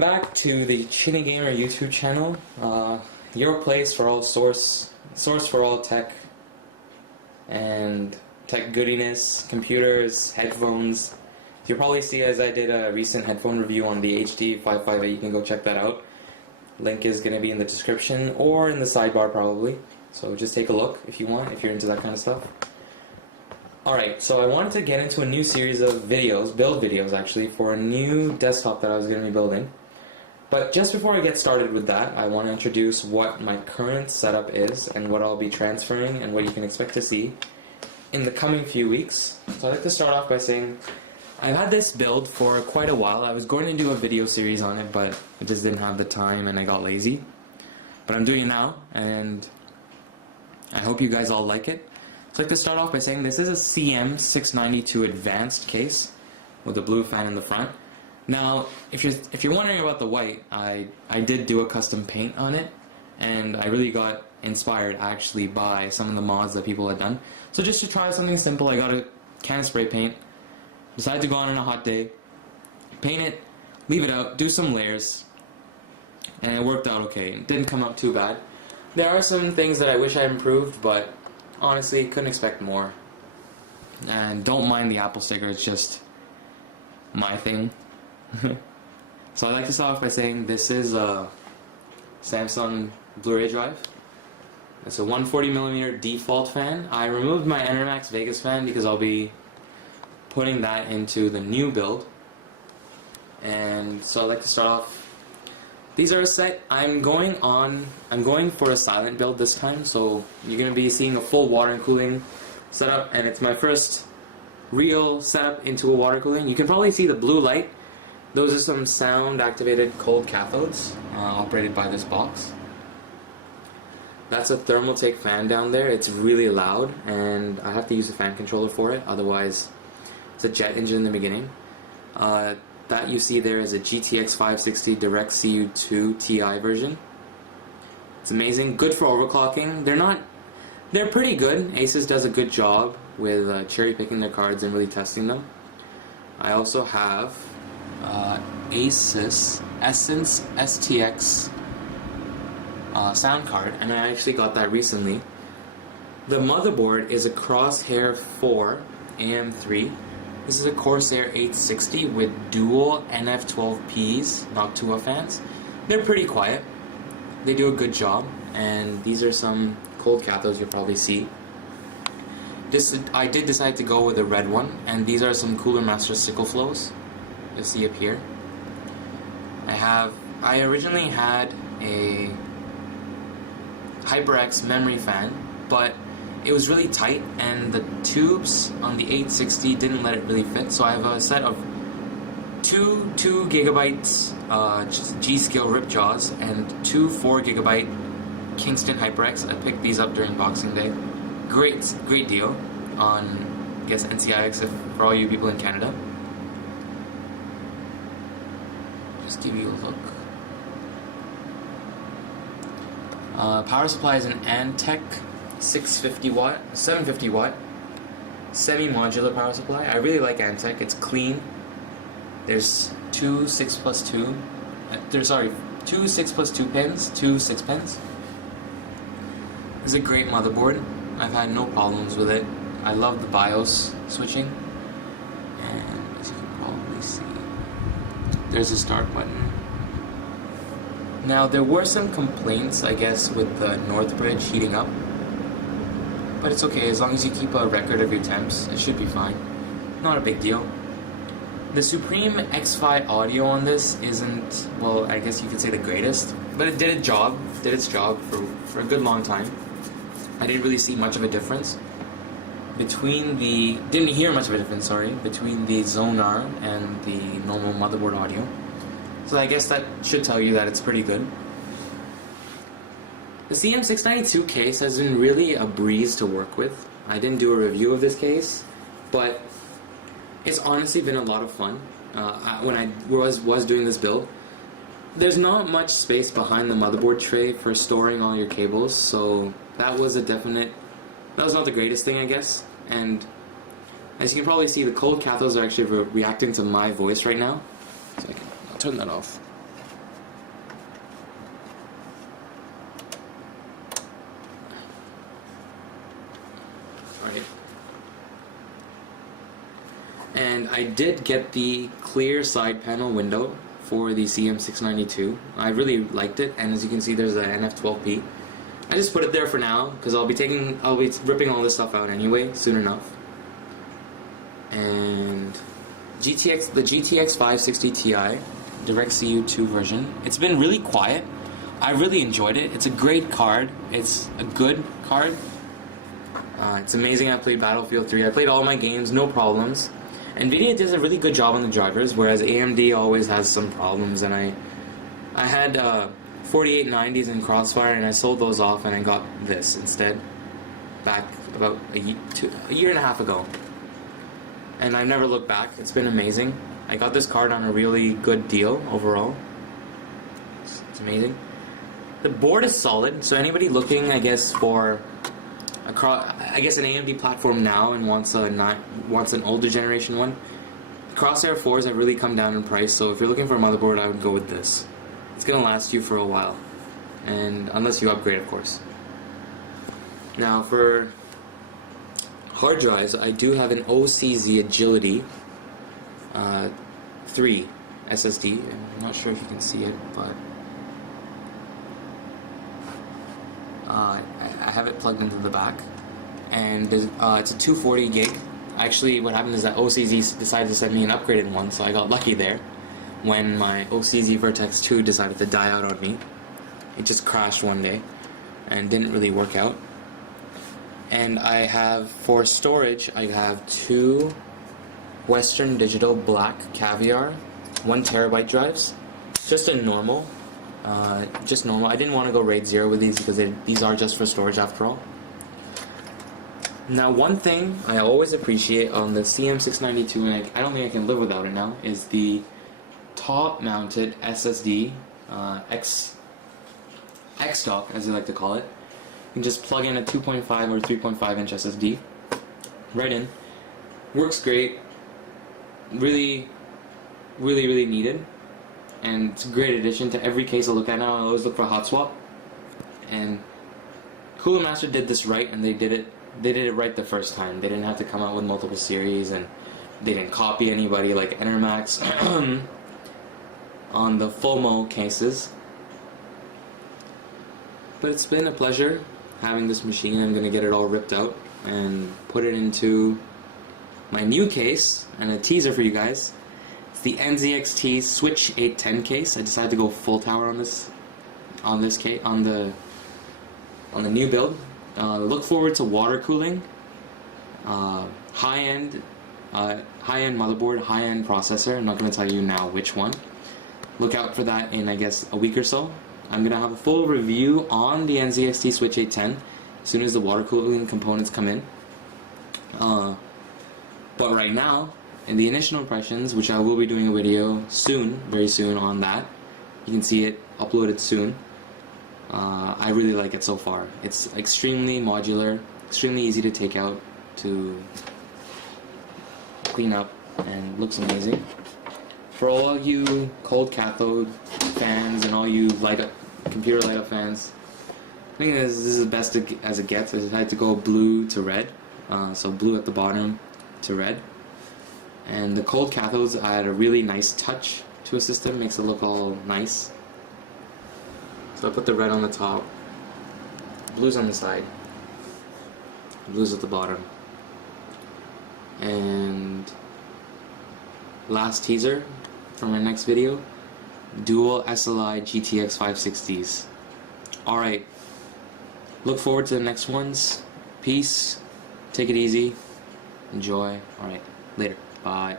Welcome back to the Chinny Gamer YouTube channel. Your place for all source for all tech and tech goodiness, computers, headphones. You'll probably see as I did a recent headphone review on the HD 558. You can go check that out. Link is going to be in the description or in the sidebar probably. So just take a look if you want, if you're into that kind of stuff. Alright, so I wanted to get into a new series of videos, build videos actually, for a new desktop that I was going to be building. But just before I get started with that, I want to introduce what my current setup is and what I'll be transferring and what you can expect to see in the coming few weeks. So I'd like to start off by saying I've had this build for quite a while. I was going to do a video series on it, but I just didn't have the time and I got lazy. But I'm doing it now, and I hope you guys all like it. So I'd like to start off by saying this is a CM692 advanced case with a blue fan in the front. Now, if you're wondering about the white, I did do a custom paint on it, and I really got inspired actually by some of the mods that people had done. So just to try something simple, I got a can of spray paint, decided to go on a hot day, paint it, leave it out, do some layers, and it worked out okay. It didn't come out too bad. There are some things that I wish I improved, but honestly, couldn't expect more. And don't mind the Apple sticker, it's just my thing. So I'd like to start off by saying this is a Samsung Blu-ray drive. It's a 140mm default fan. I removed my Enermax Vegas fan because I'll be putting that into the new build. And so I'd like to start off. These are a set. I'm going for a silent build this time, so you're going to be seeing a full water and cooling setup, and it's my first real setup into a water cooling. You can probably see the blue light. Those are some sound activated cold cathodes operated by this box. That's a Thermaltake fan down there. It's really loud, and I have to use a fan controller for it, otherwise it's a jet engine in the beginning. That you see there is a GTX 560 Direct CU2 Ti version. It's amazing, good for overclocking. They're pretty good. Asus does a good job with cherry picking their cards and really testing them. I also have Asus Essence STX sound card, and I actually got that recently. The motherboard is a Crosshair IV AM3. This is a Corsair H60 with dual NF12Ps, Noctua fans. They're pretty quiet. They do a good job, and these are some cold cathodes you'll probably see. I did decide to go with a red one, and these are some Cooler Master sickle flows. You'll see up here. I originally had a HyperX memory fan, but it was really tight, and the tubes on the H60 didn't let it really fit, so I have a set of two 2GB Gskill ripjaws and two 4GB Kingston HyperX. I picked these up during Boxing Day. Great deal on, I guess, NCIX for all you people in Canada. Just give you a look. Power supply is an Antec 750 watt semi-modular power supply. I really like Antec. It's clean. There's two 6+2 pins, two 6 pins. It's a great motherboard. I've had no problems with it. I love the BIOS switching, and as you can probably see, there's a start button. Now, there were some complaints, I guess, with the North Bridge heating up, but it's okay, as long as you keep a record of your temps, it should be fine. Not a big deal. The Supreme X-Fi audio on this isn't, well, I guess you could say the greatest, but it did its job for a good long time. I didn't really see much of a difference between the Zonar and the normal motherboard audio. So I guess that should tell you that it's pretty good. The CM692 case has been really a breeze to work with. I didn't do a review of this case, but it's honestly been a lot of fun. When I was doing this build, there's not much space behind the motherboard tray for storing all your cables, so that was not the greatest thing, I guess. And as you can probably see, the cold cathodes are actually reacting to my voice right now. So I'll turn that off. And I did get the clear side panel window for the CM692. I really liked it, and as you can see, there's an NF12P. I just put it there for now because I'll be ripping all this stuff out anyway soon enough. And the GTX 560 Ti DirectCU 2 version. It's been really quiet. I really enjoyed it. It's a great card. It's a good card. It's amazing. I played Battlefield 3. I played all my games, no problems. NVIDIA does a really good job on the drivers, whereas AMD always has some problems. And I had 4890s in Crossfire, and I sold those off, and I got this instead back about a year and a half ago. And I've never looked back. It's been amazing. I got this card on a really good deal overall. It's amazing. The board is solid, so anybody looking, I guess, for an AMD platform now and wants an older generation one, Crosshair 4s have really come down in price. So if you're looking for a motherboard, I would go with this. It's gonna last you for a while, and unless you upgrade, of course. Now for hard drives, I do have an OC'ed Agility 3 SSD. I'm not sure if you can see it, but I have it plugged into the back, and it's a 240 gig. Actually, what happened is that OCZ decided to send me an upgraded one, so I got lucky there. When my OCZ Vertex 2 decided to die out on me, it just crashed one day and didn't really work out. And I have, for storage, I have two Western Digital Black Caviar 1 terabyte drives, just a normal. Just normal. I didn't want to go RAID 0 with these because these are just for storage after all. Now, one thing I always appreciate on the CM692, and I don't think I can live without it now, is the top-mounted SSD, X-Dock, as they like to call it. You can just plug in a 2.5 or 3.5 inch SSD right in. Works great. Really, really, really needed. And it's a great addition to every case I look at now. I always look for a hot swap, and Cooler Master did this right, and they did it right the first time. They didn't have to come out with multiple series, and they didn't copy anybody like Enermax on the FOMO cases. But it's been a pleasure having this machine. I'm gonna get it all ripped out and put it into my new case, and a teaser for you guys. The NZXT Switch 810 case. I decided to go full tower on the new build. Look forward to water cooling, high-end motherboard, high-end processor. I'm not going to tell you now which one. Look out for that in, I guess, a week or so. I'm going to have a full review on the NZXT Switch 810 as soon as the water cooling components come in. But right now, in the initial impressions, which I will be doing a video soon, very soon on that, you can see it uploaded soon. I really like it so far. It's extremely modular, extremely easy to take out, to clean up, and looks amazing. For all you cold cathode fans and all you computer light up fans, I think this is the best as it gets. I had to go blue to red, so blue at the bottom to red. And the cold cathodes add a really nice touch to a system, makes it look all nice. So I put the red on the top, blues on the side, blues at the bottom. And last teaser for my next video, dual SLI GTX 560s. Alright, look forward to the next ones. Peace, take it easy, enjoy. Alright, later. Bye.